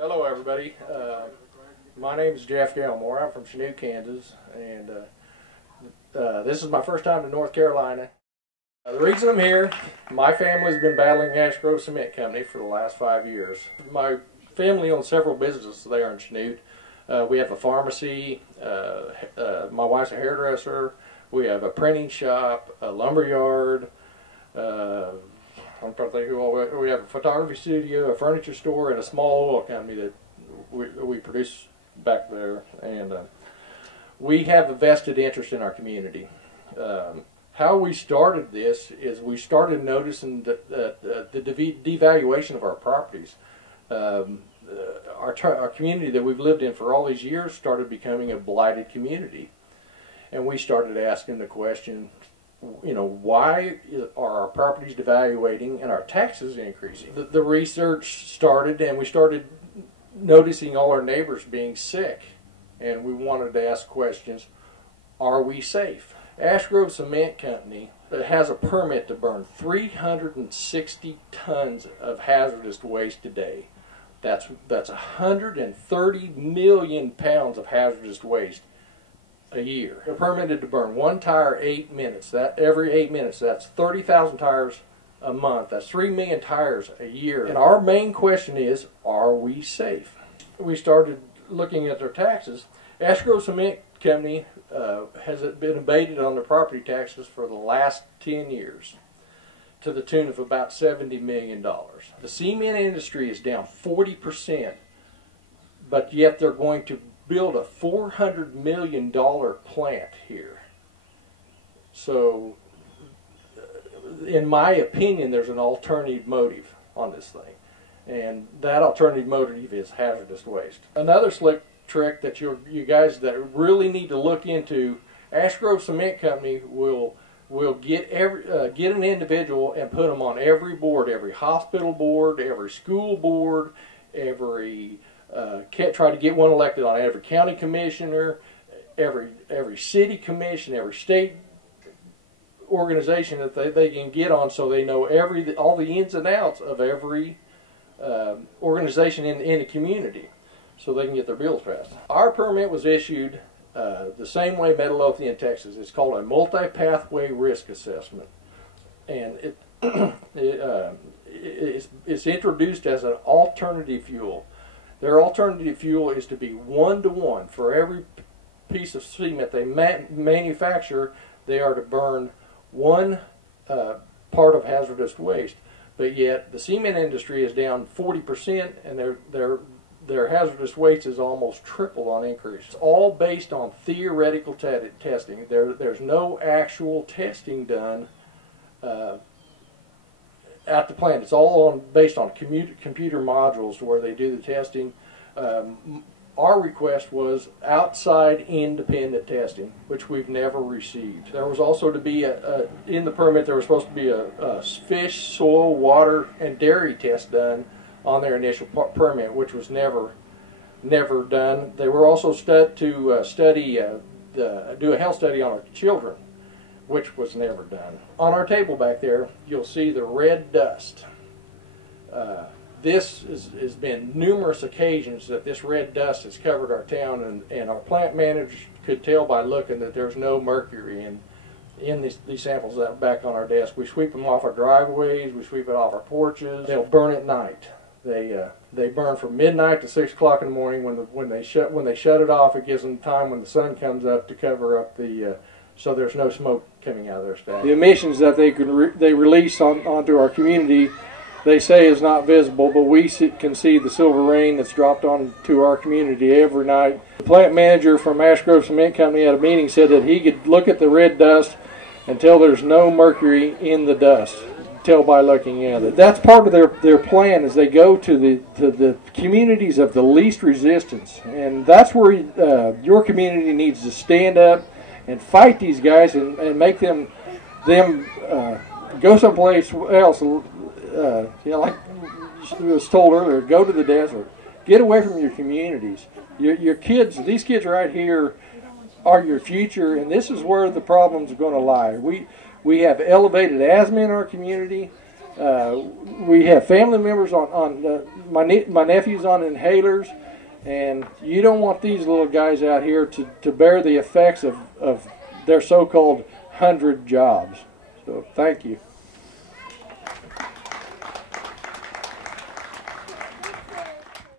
Hello everybody, my name is Jeff Galemore. I'm from Chanute, Kansas, and this is my first time to North Carolina. The reason I'm here, my family's been battling Ashe Grove Cement Company for the last 5 years. My family owns several businesses there in Chanute. We have a pharmacy, my wife's a hairdresser, we have a printing shop, a lumber yard, I'm trying to think who all we have a photography studio, a furniture store, and a small oil company that we produce back there. And we have a vested interest in our community. How we started this is we started noticing that the devaluation of our properties. Our community that we've lived in for all these years started becoming a blighted community. And we started asking the question, you know, why are our properties devaluating and our taxes increasing? The research started, and we started noticing all our neighbors being sick, and we wanted to ask questions: are we safe? Ashe Grove Cement Company has a permit to burn 360 tons of hazardous waste a day. That's 130 million pounds of hazardous waste a year. They're permitted to burn one tire 8 minutes. Every 8 minutes, that's 30,000 tires a month. That's 3 million tires a year. And our main question is, are we safe? We started looking at their taxes. Ashe Grove Cement Company has been abated on their property taxes for the last 10 years to the tune of about $70 million. The cement industry is down 40%, but yet they're going to build a $400 million plant here. So, in my opinion, there's an alternative motive on this thing. And that alternative motive is hazardous waste. Another slick trick that you guys that really need to look into, Ashe Grove Cement Company will get an individual and put them on every board, every hospital board, every school board, every try to get one elected on every county commissioner, every city commission, every state organization that they can get on, so they know all the ins and outs of every organization in the community, so they can get their bills passed. Our permit was issued the same way Midlothian, Texas. It's called a multi-pathway risk assessment, and it's introduced as an alternative fuel. Their alternative fuel is to be 1-to-1. For every piece of cement they manufacture, they are to burn one part of hazardous waste. But yet the cement industry is down 40%, and their hazardous waste is almost tripled on increase. It's all based on theoretical testing. There's no actual testing done at the plant. It's all based on computer modules where they do the testing. Our request was outside independent testing, which we've never received. There was also to be in the permit there was supposed to be a fish, soil, water, and dairy test done on their initial permit, which was never done. They were also do a health study on our children, which was never done. On our table back there, you'll see the red dust. This has been numerous occasions that this red dust has covered our town, and our plant manager could tell by looking that there's no mercury in these samples that back on our desk. We sweep them off our driveways, we sweep it off our porches. They'll burn at night. They burn from midnight to 6 o'clock in the morning. When they shut it off, it gives them time when the sun comes up to cover up so there's no smoke coming out of their stack. The emissions that they release onto our community, they say is not visible, but we can see the silver rain that's dropped onto our community every night. The plant manager from Ashe Grove Cement Company at a meeting said that he could look at the red dust and tell there's no mercury in the dust. Tell by looking at it. That's part of their plan, is they go to the communities of the least resistance, and that's where your community needs to stand up and fight these guys and make them go someplace else. Like was told earlier, go to the desert. Get away from your communities. Your kids, these kids right here are your future, and this is where the problems are going to lie. We have elevated asthma in our community. We have family members my nephew's on inhalers, and you don't want these little guys out here to bear the effects of their so-called 100 jobs. So thank you.